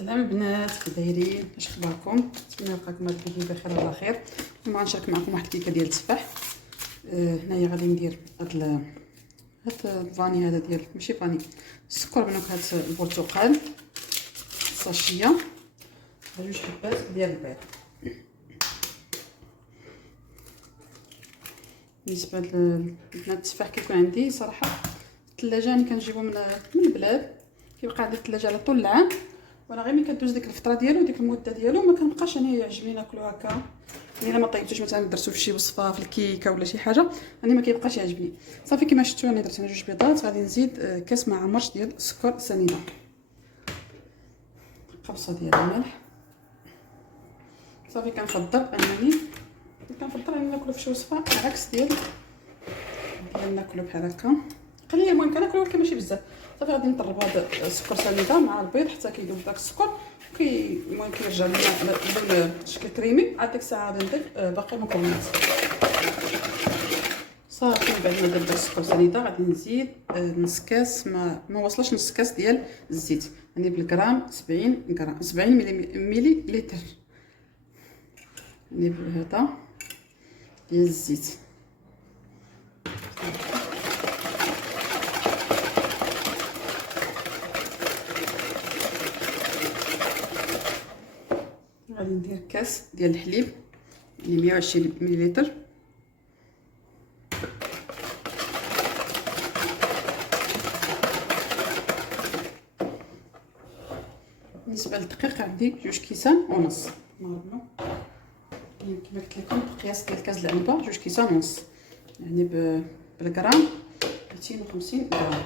سلام بنات، كي دايرين؟ اش اخباركم؟ نتمنى نلقاكم هاد الفيديو بخير وعلى خير. اليوم غنشارك معكم واحد الكيكه ديال التفاح. هنايا غادي ندير هاد الفاني، هذا ديال ماشي فاني، السكر بنكهه البرتقال، ساشيه، جوج حبات ديال البيض. بالنسبه للبنات التفاح كيكون عندي صراحه الثلاجه، ملي كنجيبو من البلاد كيبقى عندي الثلاجه على طول العام، وانا غير ملي كدوز ديك الفتره ديالو ديك المده ديالو ما كنبقاش انا يعجبني ناكلو هكا. الا ما طيبتوش مثلا درتو في شي وصفه في الكيكه ولا شي حاجه انا ما كيبقاش يعجبني. صافي كما شفتوا انا درت جوج بيضات، غادي نزيد كاس ما عمرش ديال السكر سنيده، قبصه ديال الملح. صافي كنفضل انني ناكلو في شي وصفه العكس ديال ناكلو بحال هكا قليل. المهم كناكلو ولكن ماشي بزاف. صافي غادي نطرب هذا السكر سنيده مع البيض حتى كيذوب داك السكر، المهم كيرجع لنا اللون شكل كريمي. عاد ديك الساعه غادي نضيف باقي المكونات. صافي بعد ما درت السكر سنيده غادي نزيد نص كاس، ما وصلش نص كاس ديال الزيت، يعني بالغرام 70 ملي لتر، يعني بهذا ديال الزيت. غادي ندير كاس ديال الحليب، يعني 120 مليلتر. بالنسبه للدقيق عندي جوج كيسان ونص، نضربو كما قلت لكم بقياس ديال كاس العنبه جوج كيسان ونص، يعني بالغرام 250 غرام.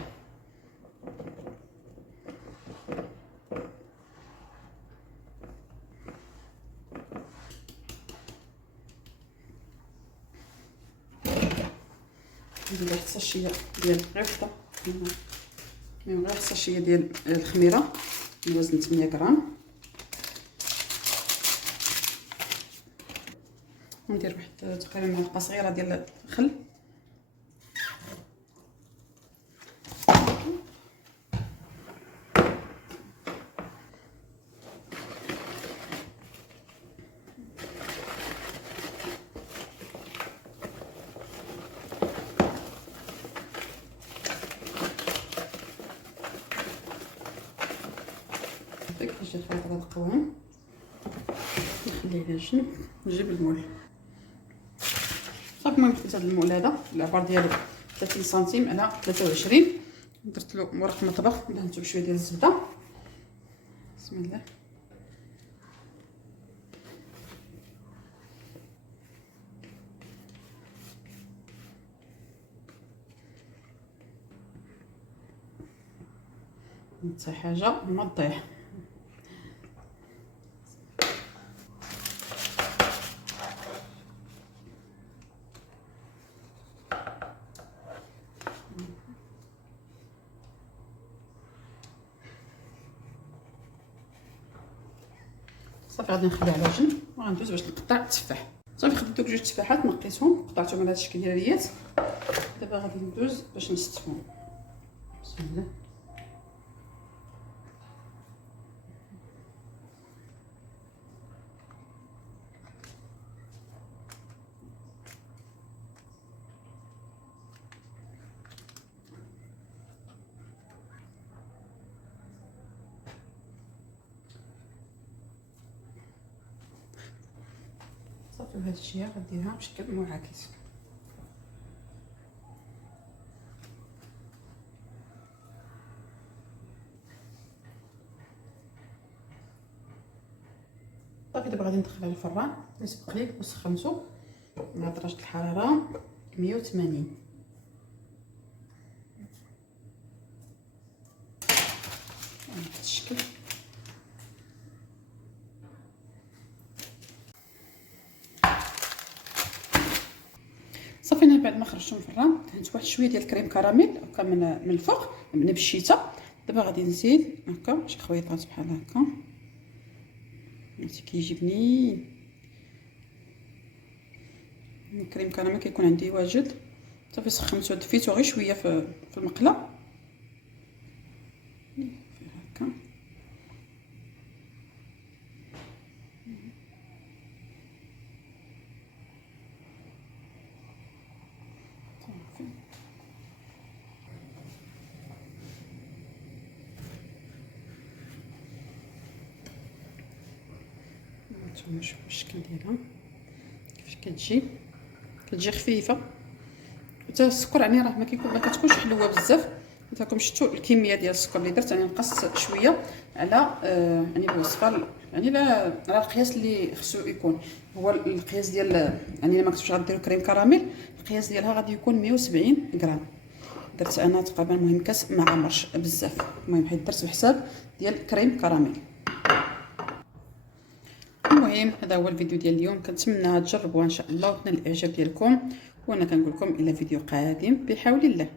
نزيد واحد الساشيه ديال غيفطه، غير الساشيه ديال الخميره بوزن 8 غرام. ندير واحد تقريبا معلقه صغيره ديال الخل، كيجي الخليط هذا القوام. نخليه على جنب، نجيب المول. صافي المهم خديت هذا المول هذا العبار ديالو 30 سنتيم على 23، درت له ورق مطبخ، دهنته بشويه ديال الزبده. بسم الله. حتى حاجه ما تطيح. صافي غادي نخليه على جنب وغندوز باش نقطع التفاح. صافي خديت دوك جوج تفاحات نقيتهم قطعتهم على هذا الشكل ديال ريات. دابا غادي ندوز باش نستفهم. بسم الله. صافي بهذا الشيء غنديرها بشكل معاكس. صافي دابا غادي ندخلها للفران يسبق لي وسخنته على درجه الحراره 180. بهذا الشكل. صافي انا بعد ما خرجتهم من الفران دهنت واحد شويه ديال الكريم كراميل هكا من الفوق من بالشيته. دابا غادي نزيد هكا شي خويطات بحال هكا، هادشي كيجي بنين. الكريم كراميل كيكون عندي واجد. صافي سخنته دفيتو غير شويه في المقله هكا. نتوما شوفوا الشكل ديالها كيفاش كتجي خفيفه. حتى السكر يعني راه ما كتكونش حلوه بزاف. راكم شفتوا الكميه ديال السكر اللي درت، يعني نقصت شويه على يعني الوصفه، يعني لا راه القياس اللي خصو يكون هو القياس ديال، يعني الا ما كنتوش غديروا كريم كراميل القياس ديالها غادي يكون 170 غرام. درت انا تقريبا المهم كاس ما عمرش بزاف، المهم حيت درت بحساب ديال كريم كراميل. المهم هذا هو الفيديو ديال اليوم، كنتمنى تجربوه ان شاء الله وتنال الاعجاب ديالكم، وانا كنقول لكم الى فيديو قادم بحول الله.